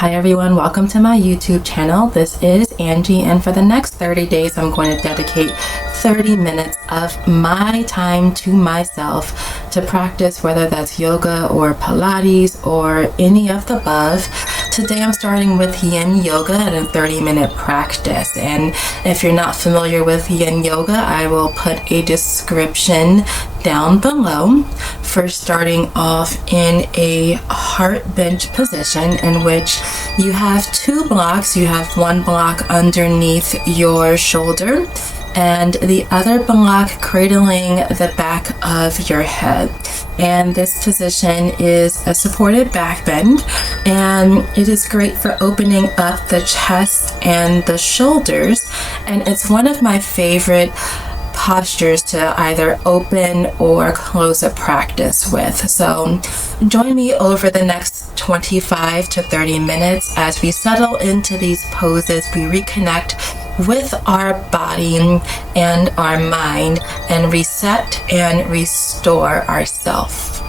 Hi everyone, welcome to my YouTube channel. This is Angie, and for the next 30 days I'm going to dedicate 30 minutes of my time to myself to practice, whether that's yoga or Pilates or any of the above. Today I'm starting with Yin Yoga and a 30-minute practice. And if you're not familiar with Yin Yoga, I will put a description down below. First, starting off in a heart bench position in which you have two blocks. You have one block underneath your shoulder and the other block cradling the back of your head. And this position is a supported back bend, and it is great for opening up the chest and the shoulders, and it's one of my favorite postures to either open or close a practice with. So join me over the next 25 to 30 minutes as we settle into these poses. We reconnect with our body and our mind and reset and restore ourselves.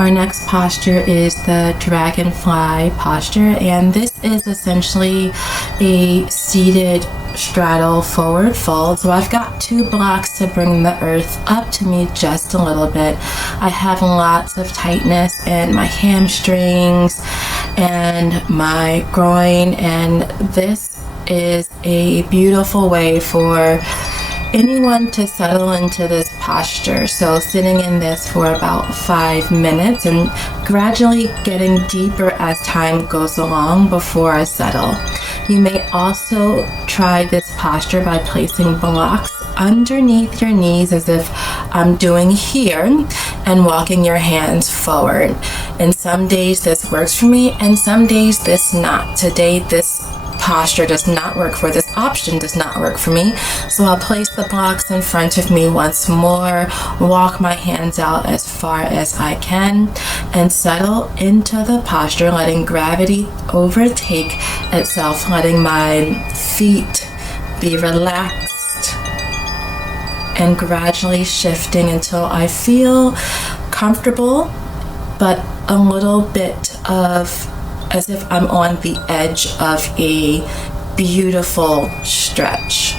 Our next posture is the dragonfly posture, and this is essentially a seated straddle forward fold. So I've got 2 blocks to bring the earth up to me just a little bit. I have lots of tightness in my hamstrings and my groin, and this is a beautiful way for anyone to settle into this posture. So sitting in this for about 5 minutes and gradually getting deeper as time goes along before I settle. You may also try this posture by placing blocks underneath your knees as if I'm doing here, and walking your hands forward. And some days this works for me, and some days this not. Today this posture does not work for this option does not work for me. So I'll place the blocks in front of me once more, walk my hands out as far as I can, and settle into the posture, letting gravity overtake itself, letting my feet be relaxed, and gradually shifting until I feel comfortable, but a little bit of as if I'm on the edge of a beautiful stretch.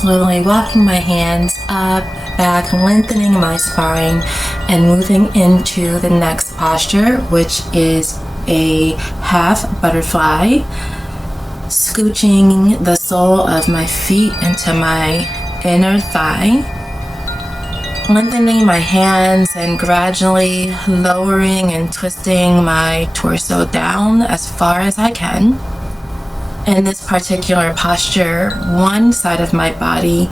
slowly walking my hands up, back, lengthening my spine, and moving into the next posture, which is a half butterfly, scooching the sole of my feet into my inner thigh, lengthening my hands and gradually lowering and twisting my torso down as far as I can. In this particular posture, one side of my body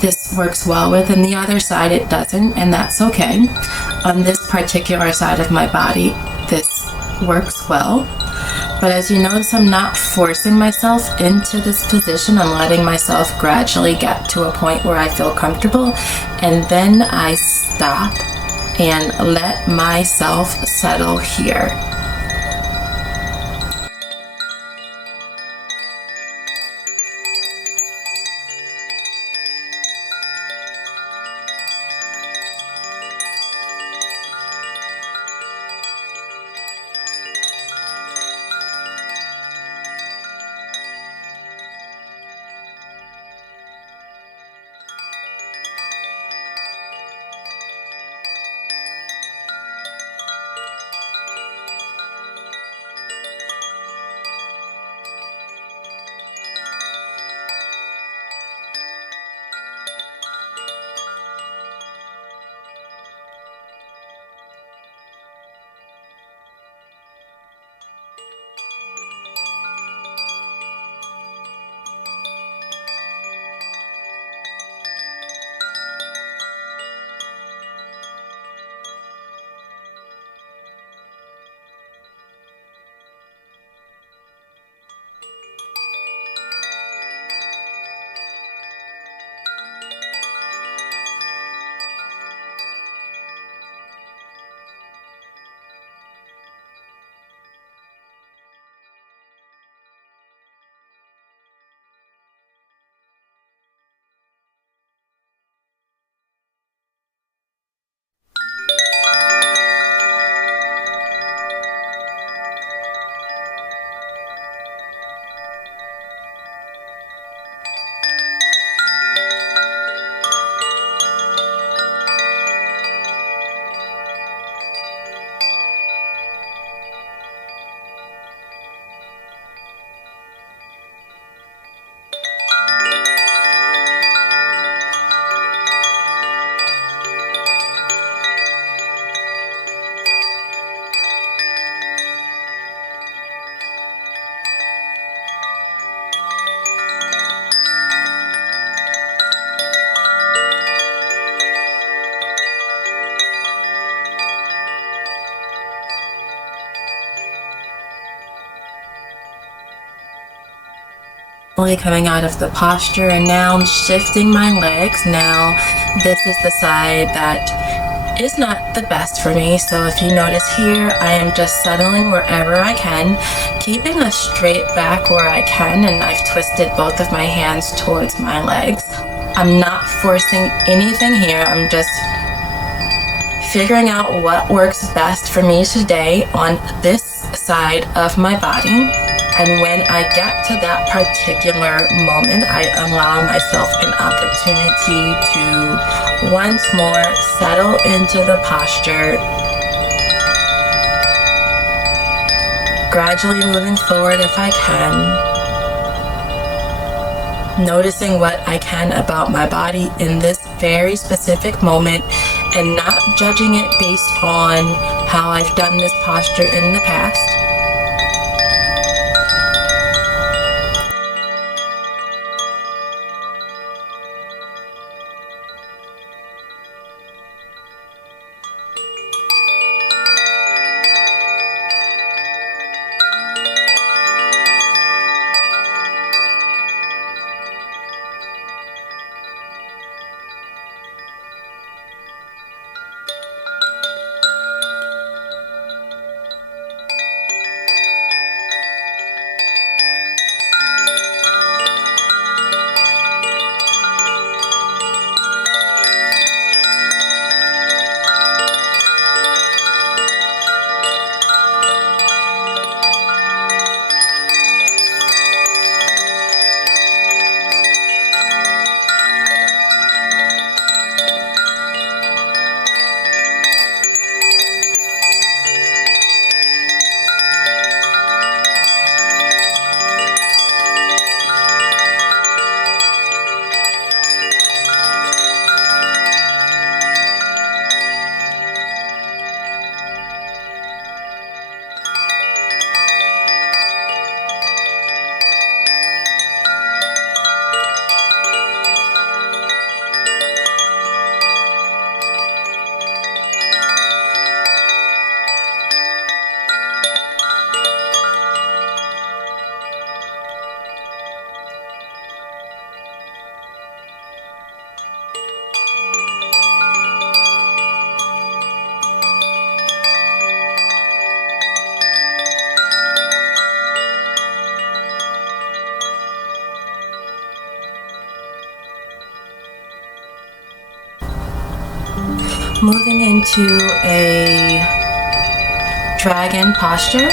this works well with, and the other side it doesn't, and that's okay. On this particular side of my body, this works well. But as you notice, I'm not forcing myself into this position. I'm letting myself gradually get to a point where I feel comfortable, and then I stop and let myself settle here. Coming out of the posture, and now I'm shifting my legs. Now this is the side that is not the best for me, so if you notice here, I am just settling wherever I can, keeping a straight back where I can, and I've twisted both of my hands towards my legs. I'm not forcing anything here. I'm just figuring out what works best for me today on this side of my body. And when I get to that particular moment, I allow myself an opportunity to once more settle into the posture, gradually moving forward if I can, noticing what I can about my body in this very specific moment, and not judging it based on how I've done this posture in the past. moving into a dragon posture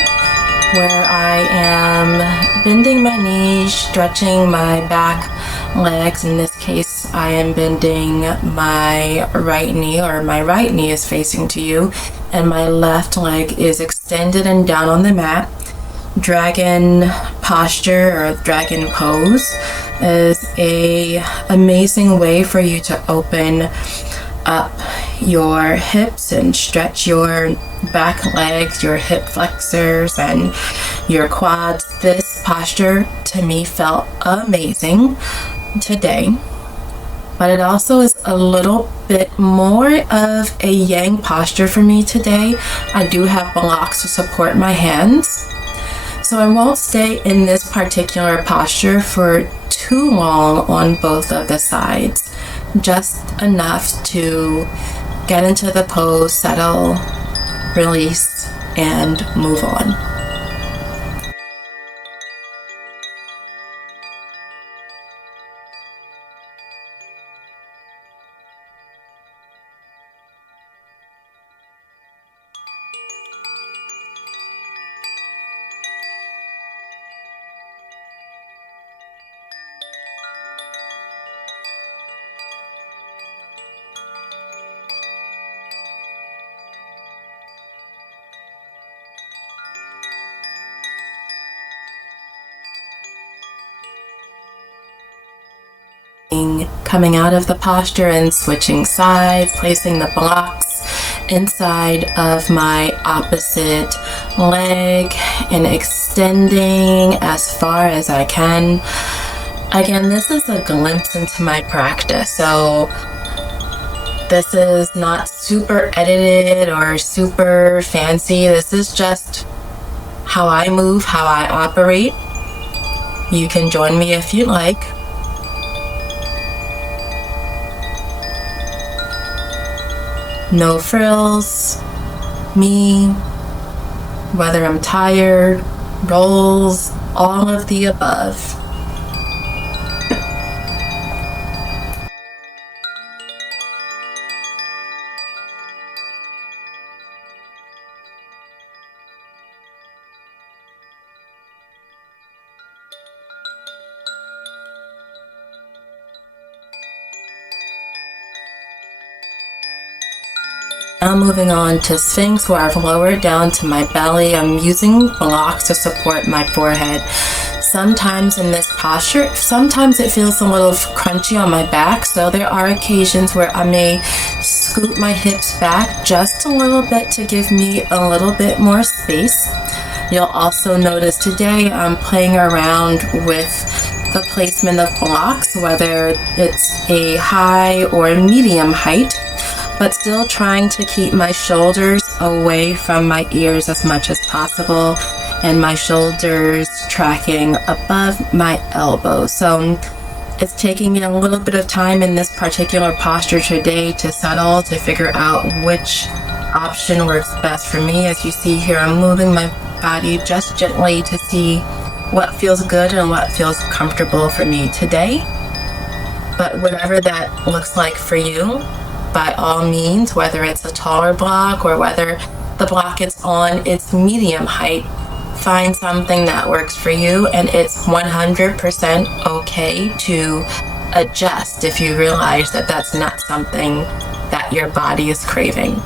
where I am bending my knees, stretching my back legs. In this case, I am bending my right knee, or my right knee is facing to you, and my left leg is extended and down on the mat. Dragon posture or dragon pose is a amazing way for you to open up your hips and stretch your back legs, your hip flexors, and your quads. This posture to me felt amazing today, but it also is a little bit more of a yang posture for me today. I do have blocks to support my hands, so I won't stay in this particular posture for too long on both of the sides, just enough to get into the pose, settle, release, and move on. Coming out of the posture and switching sides, placing the blocks inside of my opposite leg and extending as far as I can. Again, this is a glimpse into my practice, so this is not super edited or super fancy. This is just how I move, how I operate. You can join me if you'd like. No frills, me, whether I'm tired, rolls, all of the above. Now moving on to Sphinx, where I've lowered down to my belly. I'm using blocks to support my forehead. Sometimes in this posture, sometimes it feels a little crunchy on my back, so there are occasions where I may scoot my hips back just a little bit to give me a little bit more space. You'll also notice today I'm playing around with the placement of blocks, whether it's a high or medium height, but still trying to keep my shoulders away from my ears as much as possible, and my shoulders tracking above my elbows. So it's taking me a little bit of time in this particular posture today to settle, to figure out which option works best for me. As you see here, I'm moving my body just gently to see what feels good and what feels comfortable for me today. But whatever that looks like for you, by all means, whether it's a taller block or whether the block is on its medium height, find something that works for you, and it's 100% okay to adjust if you realize that that's not something that your body is craving.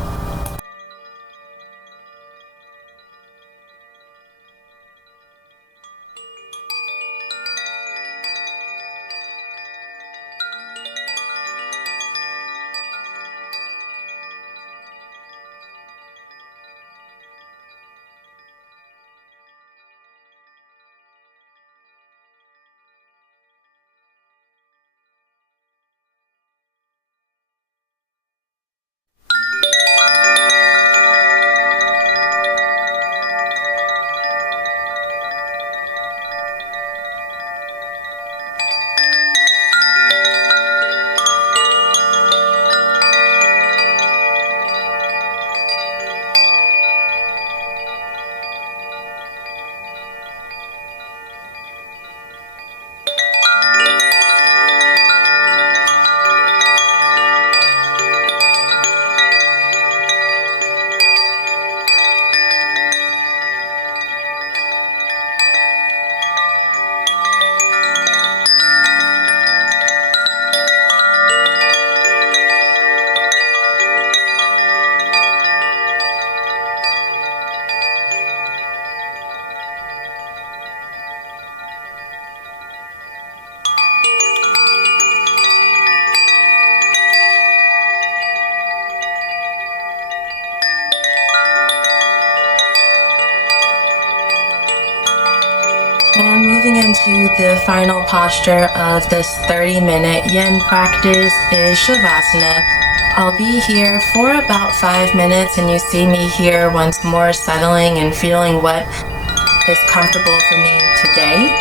And moving into the final posture of this 30-minute yin practice is Shavasana. I'll be here for about 5 minutes, and you see me here once more settling and feeling what is comfortable for me today.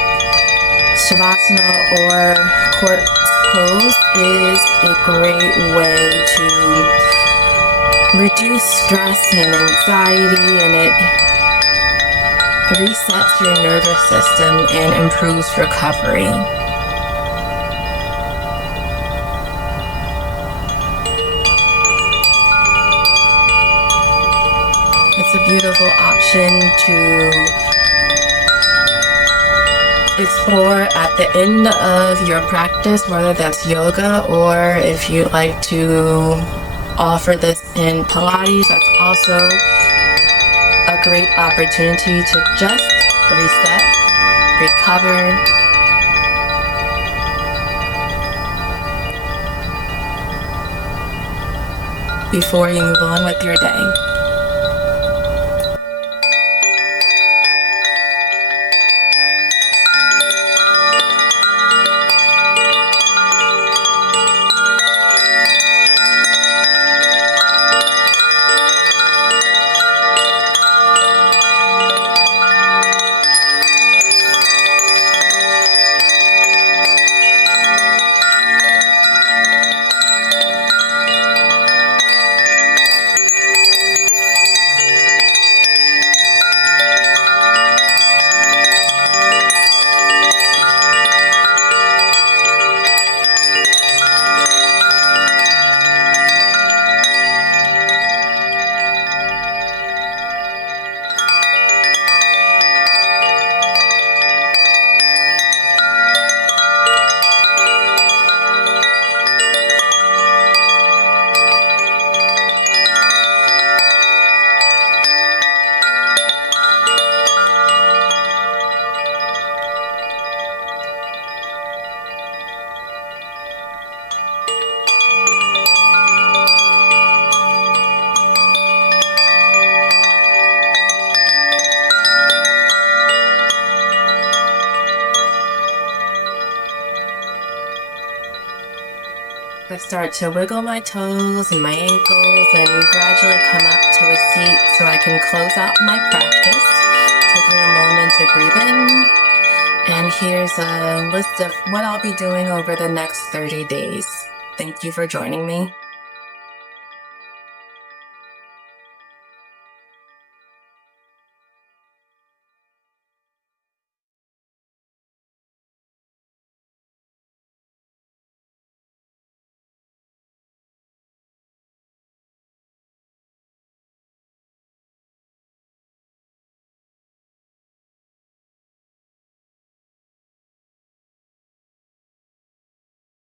Shavasana or corpse pose is a great way to reduce stress and anxiety, and it resets your nervous system and improves recovery. It's a beautiful option to explore at the end of your practice, whether that's yoga or if you like to offer this in Pilates. That's also a great opportunity to just reset, recover, before you move on with your day. I start to wiggle my toes and my ankles and gradually come up to a seat so I can close out my practice, taking a moment to breathe in. And here's a list of what I'll be doing over the next 30 days. Thank you for joining me.